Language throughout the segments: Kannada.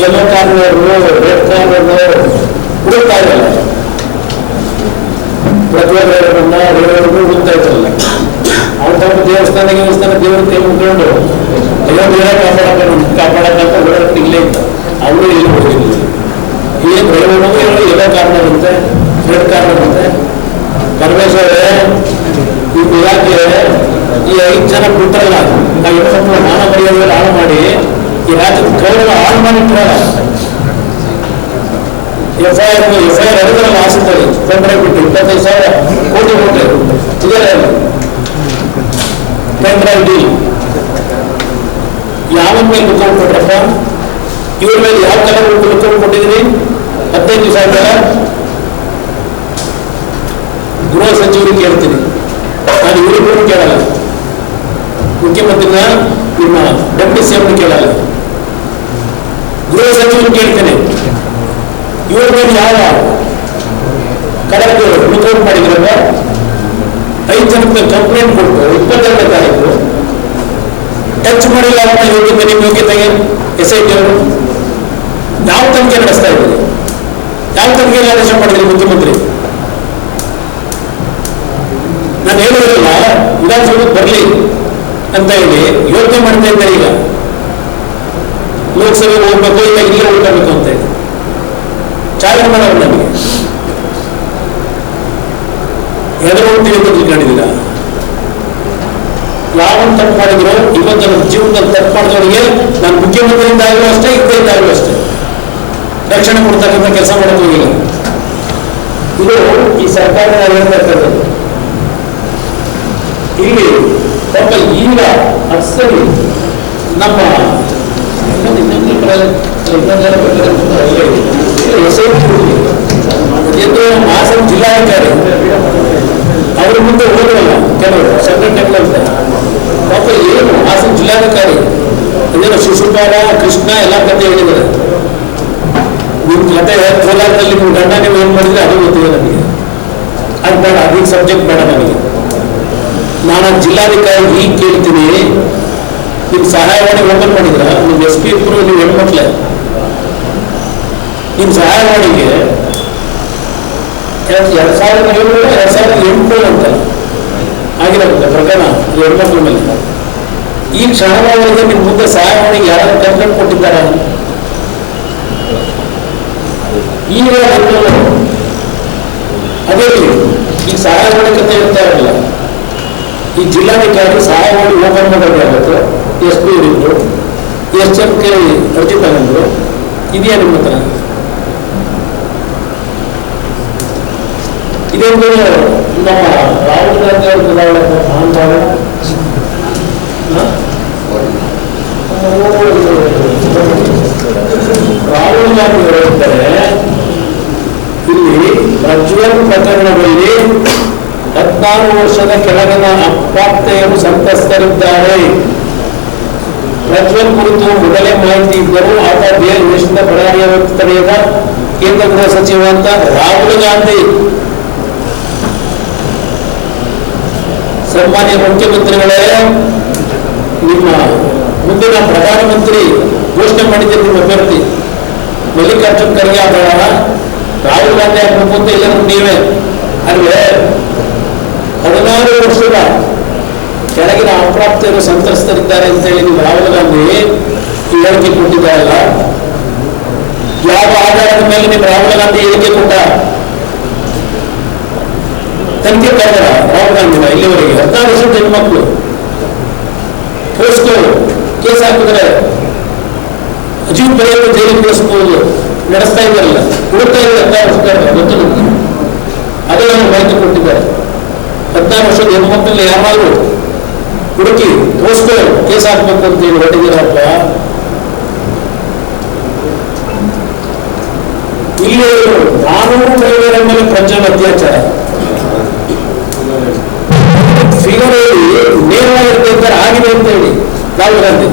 ಯೆಲ್ಲೋ ಕಾರ್ನರು ರೆಡ್ ಕಾರ್ನರು ಹುಡುಕ್ತಾ ಇರಲ್ಲ, ಪ್ರತಿಯೊಬ್ಬರನ್ನ ಹುಡುಕ್ತಾ ಇರಲ್ಲ. ಅವ್ರು ತಮ್ಮ ದೇವಸ್ಥಾನ ದೇವ್ರ ಕೈ ಮುಟ್ಕೊಂಡು ಅಯ್ಯೋ ದೇವರ ಕಾಪಾಡಕ್ಕಂತ ಓಡಾಡ್ತಾ ಇಲ್ಲೇ ಇದ್ದ. ಅವರು ಇಲ್ಲಿ ಹೋಗಿಲ್ಲ. ಏನು ಯೆಲ್ಲೋ ಕಾರ್ನರ್ ಅಂತೆ, ರೆಡ್ ಕಾರ್ನರ್ ಅಂತೆ. ಪರಮೇಶ್ವರ ಈ ಇಲಾಖೆ ಈ 5 ಜನ ಬಿಟ್ಟರಲ್ಲ, ನಾವು ಹೆಣ್ಮಕ್ಳು ಮಾನ ಮರ್ಯಾದೆಯಲ್ಲಿ ಹಾಳು ಮಾಡಿ ಈ ರಾಜ್ಯದ ಗೌರವ ಹಾಳು ಮಾಡಿಟ್ರಲ್ಲ. ಎಫ್ಐಆರ್ ಅಡಿದ್ರಲ್ಲ ಆಸಕ್ತರಿ ತೊಂದರೆ ಬಿಟ್ಟು 25,000 ಕೋಟಿ ಕೊಟ್ಟರೆ ಪೆನ್ಡ್ರೈವ್ ಡೀಲ್ ಯಾವನ್ ಮೇಲೆ ದುಡ್ಡು ಕೊಟ್ರಪ್ಪ? ಇವ್ರ ಮೇಲೆ ಯಾವ ಕಲರ್ ದುಡ್ಡು ಕೊಟ್ಟಿದ್ರಿ? 15,000 ಗೃಹ ಸಚಿವರಿಗೆ ಕೇಳ್ತೀನಿ, ನಾನು ಇವರಿಬ್ಬರು ಕೇಳಲ್ಲ. ಮುಖ್ಯಮಂತ್ರಿನ ನಿಮ್ಮ ಡೆಪ್ಯೂಟಿ ಸಿಎಂ ಕೇಳಲ್ಲ, ಗೃಹ ಸಚಿವರು ಕೇಳ್ತೇನೆ. ಇವ್ರ ಮೇಲೆ ಯಾವ ಕಲರ್ಗೆ ರಿಪೋರ್ಟ್ ಮಾಡಿದ್ರಲ್ಲ? 5 ಜನಕ್ಕೆ ಕಂಪ್ಲೇಂಟ್ ಕೊಟ್ಟು 22ನೇ ತಾರೀಕು ಟಚ್ ಮಾಡಿಲ್ಲ ಅಂತ ಯೋಗ್ಯತೆ, ನಿಮ್ಮ ಯೋಗ್ಯತೆಗೆ SIT ಅವರು ಯಾವ ತನಿಖೆ ನಡೆಸ್ತಾ ಇದ್ದೀರಿ? ಯಾವ ತನಿಖೆಗೆ ಆದೇಶ ಮಾಡಿದ್ರಿ ಮುಖ್ಯಮಂತ್ರಿ? ನಾನು ಹೇಳಿದ್ರಲ್ಲ ವಿಧಾನಸಭೆಗೆ ಬರಲಿ ಅಂತ ಹೇಳಿ ಯೋಚನೆ ಮಾಡ್ತಾ ಇದ್ದಾರೆ. ಈಗ ಲೋಕಸಭೆಗೆ ಹೋಗ್ಬೇಕು, ಇಲ್ಲ ಇಲ್ಲೇ ಉಳ್ಕೋಬೇಕು ಅಂತ ಹೇಳಿ ಚಾಲನೆ ಮಾಡೋರು ನಮಗೆ ಎದುರು ಹೋಗ್ತೀವಿ ಅಂತ ತಿಳ್ಕೊಂಡಿದ್ದೀರಾ? ಯಾವನ್ ತಪ್ಪು ಮಾಡಿದ್ರು ಇವತ್ತು ನನ್ನ ಜೀವನದಲ್ಲಿ ತಪ್ಪು ಮಾಡಿದವರಿಗೆ ನಾನು ಮುಖ್ಯಮಂತ್ರಿಯಿಂದ ಆಗಲೂ ಅಷ್ಟೇ, ಇದರಿಂದ ಆಗಲೂ ಅಷ್ಟೇ ರಕ್ಷಣೆ ಕೊಡ್ತಕ್ಕಂಥ ಕೆಲಸ ಮಾಡೋದು ಹೋಗಿಲ್ಲ. ಇದು ಈ ಸರ್ಕಾರ ಹೇಳ್ತಕ್ಕಂಥದ್ದು. ಇಲ್ಲಿ ಪಾಪ ಈಗ ಅಕ್ಸರಿ ನಮ್ಮ ಹಾಸನ ಜಿಲ್ಲಾಧಿಕಾರಿ ಅವ್ರ ಮುಂದೆ ಹೋದ್ರಲ್ಲ ಕೆಲವರು ಸೆಕ್ರೆಟ್ ಅಂತ. ಪಾಪ ಏನು ಹಾಸನ ಜಿಲ್ಲಾಧಿಕಾರಿ ಅದೇನೋ ಶಿಶುಪಾಲ ಕೃಷ್ಣ ಎಲ್ಲ ಕತೆ ಹೇಳಿದ್ದಾರೆ. ನಿಮ್ ಕತೆ ಕೋಲಾರದಲ್ಲಿ ನಿಮ್ ಗಂಡ ನೀವು ಏನ್ ಮಾಡಿದ್ರೆ ಅದು ಗೊತ್ತಿದೆ ನಮಗೆ. ಅದು ಬೇಡ, ಅದಕ್ಕೆ ಸಬ್ಜೆಕ್ಟ್ ಬೇಡ ನನಗೆ. ನಾನು ಜಿಲ್ಲಾಧಿಕಾರಿ ಈಗ ಕೇಳ್ತೀನಿ, ನಿಮ್ ಸಹಾಯವಾಣಿ ಓಪನ್ ಮಾಡಿದ್ರ? ನಿಮ್ SP ಇಬ್ರು ನೀವು ಹೆಣ್ಮಕ್ಳೆ, ನಿಮ್ ಸಹಾಯವಾಣಿಗೆ 2007 ಅಂತ ಆಗಿರುತ್ತೆ ಪ್ರಕರಣ ಹೆಣ್ಮಕ್ಳ ಮೇಲೆ. ಈ ಕ್ಷಣದವರೆಗೆ ನಿಮ್ ಮುಂದೆ ಸಹಾಯವಾಣಿಗೆ ಯಾರು ಕಂಪ್ಲೇಂಟ್ ಕೊಟ್ಟಿದ್ದಾರೆ? ಈಗ ಅದೇ ಈಗ ಸಹಾಯವಾಣಿ ಕತೆ ಇರ್ತಾ ಇರಲ್ಲ. ಈ ಜಿಲ್ಲಾಧಿಕಾರಿ ಸಹಾಯವಾಣಿ ಓಪನ್ ಮಾಡಬೇಕಾಗುತ್ತೆ. SP ಇರಿದ್ರು, ಎಷ್ಟು ಜನಕ್ಕೆ ಅರ್ಜಿ ತಗೊಂಡ್ರು, ಇದೆಯಾ ನಿಮ್ಮ ಹತ್ರ? ಇದೊಂದು ನಮ್ಮ ರಾಹುಲ್ ಗಾಂಧಿ ಅವರು ಚುನಾವಣೆ ಮಹಾನುಭಾವ ರಾಹುಲ್ ಗಾಂಧಿ ಅವರು ಹೇಳ್ತಾರೆ, ಇಲ್ಲಿ ಪ್ರಜ್ವಲ್ ಪ್ರಕರಣದಲ್ಲಿ 14 ವರ್ಷದ ಕೆಳಗಿನ ಅಪ್ರಾಪ್ತೆಯರು ಸಂತ್ರಸ್ತರಿದ್ದಾರೆ. ಪ್ರಜ್ವಲ್ ಕುರಿತು ಮೊದಲೇ ಮಾಹಿತಿ ಇದ್ದರೂ ಆತ ದೇಶದಿಂದ ಪರಾರಿಯ ತಡೆಯದ ಕೇಂದ್ರ ಗೃಹ ಸಚಿವ ಅಂತ ರಾಹುಲ್ ಗಾಂಧಿ ಸನ್ಮಾನ್ಯ ಮುಖ್ಯಮಂತ್ರಿಗಳೇ, ನಿಮ್ಮ ಮುಂದಿನ ಪ್ರಧಾನಮಂತ್ರಿ ಘೋಷಣೆ ಮಾಡಿದ್ದೀರಿ ನಿಮ್ಮ ಅಭ್ಯರ್ಥಿ ಮಲ್ಲಿಕಾರ್ಜುನ್ ಖರ್ಗೆ ಆಗೋಣ, ರಾಹುಲ್ ಗಾಂಧಿ ಆಗಬೇಕು ಅಂತ ಇಲ್ಲ ನೀವೇ ಅಲ್ವೇ? 16 ವರ್ಷದ ಕೆಳಗಿನ ಅಪ್ರಾಪ್ತಿಯರು ಸಂತ್ರಸ್ತರಿದ್ದಾರೆ ಅಂತ ಹೇಳಿ ನೀವು ರಾಹುಲ್ ಗಾಂಧಿ ಹೇಳಿಕೆ ಕೊಟ್ಟಿದ್ದಾರಲ್ಲ, ಯಾವ ಆಧಾರದ ಮೇಲೆ ನೀವು ರಾಹುಲ್ ಗಾಂಧಿ ಹೇಳಿಕೆ ಕೊಟ್ಟ? ತನಿಖೆ ಕರೆದ ರಾಹುಲ್ ಗಾಂಧಿನ ಇಲ್ಲಿವರೆಗೆ 16 ವರ್ಷದ ಹೆಣ್ಮಕ್ಳು ಪೋಸ್ಕೋ ಕೇಸ್ ಹಾಕಿದ್ರೆ ಅಜೀಬ್ ಬರೆಯನ್ನು ಜೈಲಿಗೆ ಕಳಿಸಬಹುದು ನಡೆಸ್ತಾ ಇದ್ದಾರಲ್ಲ, ಹುಡುಕ್ತಾ ಇದ್ದಾರೆ ಗೊತ್ತು ನಮ್ಗೆ. ಅದೇ ನಾವು ಮಾಹಿತಿ ಕೊಟ್ಟಿದ್ದಾರೆ. 16 ವರ್ಷದ ಹೆಣ್ಮಕ್ಳಲ್ಲಿ ಯಾರಾದ್ರೂ ಹುಡುಕಿ ಪೋಸ್ಕೋ ಕೇಸ್ ಹಾಕ್ಬೇಕು ಅಂತ ಹೇಳಿ ಹೊರಟಿದ್ದೀರಪ್ಪ. ಇಲ್ಲಿ 400 ಮಹಿಳೆಯರ ಮೇಲೆ ಪ್ರಜ್ವಲ್ ಅತ್ಯಾಚಾರ ಫಿಗರ್ ಹೇಳಿ ನೇರವಾಗಿರ್ತಾರೆ ಆಗಿದೆ ಅಂತ ಹೇಳಿ ರಾಹುಲ್ ಗಾಂಧಿ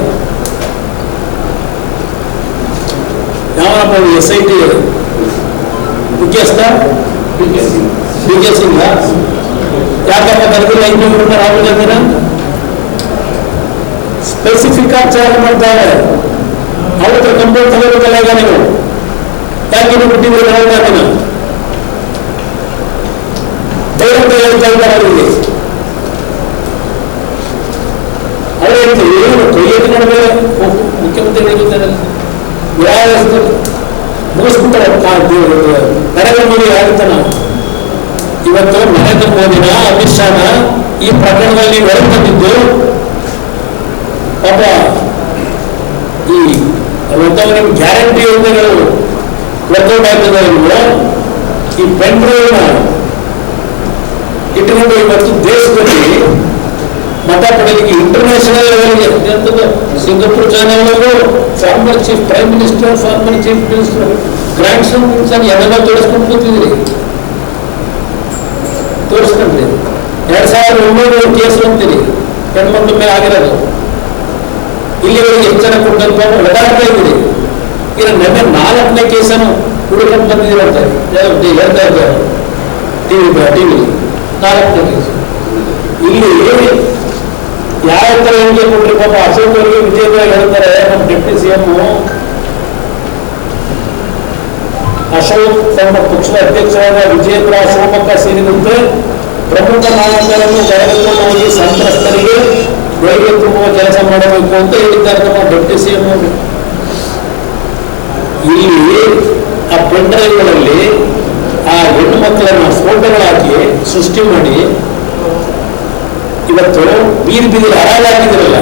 ಯಾವನಪ್ಪ SIT ಮುಖ್ಯಸ್ಥ DK ಸಿಂಗ್ ಯಾಕಪ್ಪ ಕರೆದಿಲ್ಲ ಇನ್ನೊಂದು ರಾಹುಲ್ ಗಾಂಧಿನ? ಸ್ಪೆಸಿಫಿಕ್ ಆಗಿ ವಿಚಾರ ಮಾಡ್ತಾರೆ. ಅವ್ರ ಹತ್ರ ಕಂಪ್ಲೇಂಟ್ ತಗೋಬೇಕಲ್ಲ. ಈಗ ಬಿಟ್ಟಿದ್ರು ನಾವು ಅದನ್ನ ಧೈರ್ಯ ಹೇಳ್ತಾ ಇದ್ದಾರೆ ಅವರಿಗೆ. ಅವರೇ ಹೇಳ್ತೀವಿ ಏನು ಕೈಯಲ್ಲಿ ನೋಡಿದ್ರೆ ಮುಖ್ಯಮಂತ್ರಿ ಹೇಳಿದ್ದಾರೆ ಮುಗಿಸ್ಬಿಟ್ಟಾರೆ. ನರೇಂದ್ರ ಮೋದಿ ಆಗುತ್ತಾನ ಇವತ್ತು ನರೇಂದ್ರ ಮೋದಿನ ಅಮಿತ್ ಶಾನ ಈ ಪ್ರಕರಣದಲ್ಲಿ ಹೊರ ತಂದಿದ್ದು ಪಾಪ ಈ ಗ್ಯಾರಂಟಿ ಯೋಜನೆಗಳು ವರ್ಕೌಟ್ ಆಗ್ತದೆ ಈ ಪೆನ್ ಡ್ರೈವ್ನ ಇಟ್ಟುಕೊಂಡು ಇವತ್ತು ದೇಶದಲ್ಲಿ ಮತ ಪಡೆಯಲಿಕ್ಕೆ ಇಂಟರ್ನ್ಯಾಷನಲ್ ಲೆವೆಲ್ಗೆ ಸಿಂಗಾಪುರ್ ಚಾನೆಲ್ನವರು former chief prime minister, former chief minister, grandson ಎಲ್ಲ ತೋರಿಸ್ಕೊಂಡು ಕೂತಿದ್ರಿ. ತೋರಿಸ್ಕೊಂಡ್ರಿ 2900 ಕೇಸ್ ಅಂತೀರಿ ಹೆಣ್ಮಕ್ಳ ಮೇಲೆ ಆಗಿರೋದು. ಇಲ್ಲಿವರೆಗೆ ಎಷ್ಟು ಜನ ಕೊಟ್ಟಂತ ಓಡಾಡ್ತಾ ಇದ್ದೀರಿ. ಈಗ ನೆನ್ನೆ 4ನೇ ಕೇಸನ್ನು ಹುಡುಕೊಂಡು ಬಂದಿದ್ದೀರಿ ಅಂತ ಹೇಳ್ತಾ ಇದ್ದಾರೆ ಟಿವಿ 4ನೇ ಕೇಸು. ಇಲ್ಲಿ ಯಾವ ತರ ಹೇಳಿಕೆ ಕೊಟ್ರಿ ಪಾಪ ಅಶೋಕ್ ಅವರಿಗೆ ವಿಜಯಪುರ ಹೇಳ್ತಾರೆ. ನಮ್ಮ ಡೆಪ್ಟಿ ಸಿಎಂ ಅಶೋಕ್ ತಮ್ಮ ಪಕ್ಷದ ಅಧ್ಯಕ್ಷರಾದ ವಿಜಯಪುರ ಶಿವಮೊಗ್ಗ ಸೇರಿದಂತೆ ಪ್ರಮುಖ ನಾಯಕರನ್ನು ಕರೆದುಕೊಂಡು ಹೋಗಿ ಸಂತ್ರಸ್ತರಿಗೆ ಧೈರ್ಯ ತುಂಬುವ ಕೆಲಸ ಮಾಡಬೇಕು ಅಂತ ಹೇಳಿದ್ದಾರೆ ನಮ್ಮ ಡೆಪ್ಟಿ ಸಿಎಂ ಅವರು. ಇಲ್ಲಿ ಆ ಪೆನ್ ಡ್ರೈವ್ಗಳಲ್ಲಿ ಆ ಹೆಣ್ಣು ಮಕ್ಕಳನ್ನ ಫೋಟೋಗಳು ಹಾಕಿ ಸೃಷ್ಟಿ ಮಾಡಿ ಇವತ್ತು ಬೀದಿ ಹಾಳಾಗಿದ್ರಲ್ಲ